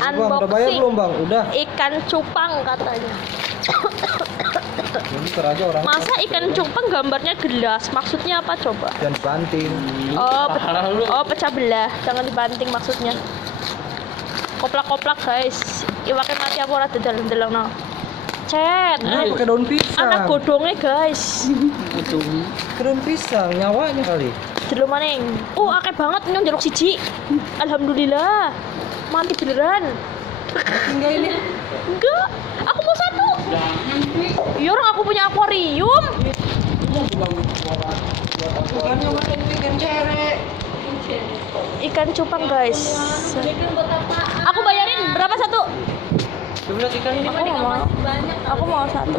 Bang, udah bayar belum bang? Udah. Ikan cupang katanya. Pinter aja orang. Masa ikan cupang gambarnya gelas? Maksudnya apa coba? Jangan banting. Oh, pecah belah. Jangan dibanting maksudnya. Koplak-koplak guys. Iwaknya mati apa ora dalam-dalam no. Cet. Ini pakai daun pisang. Anak godongnya guys. Pakai daun pisang, nyawanya kali. Delok maning. Akeh banget nyong jeruk siji. Alhamdulillah. Mati beneran. Tinggal ini. Enggak. Aku mau satu. Iya orang aku punya akuarium. Bukannya makan ikan cere. Ikan cupang guys. Aku bayarin berapa satu? Coba ikan ini. Aku mau satu.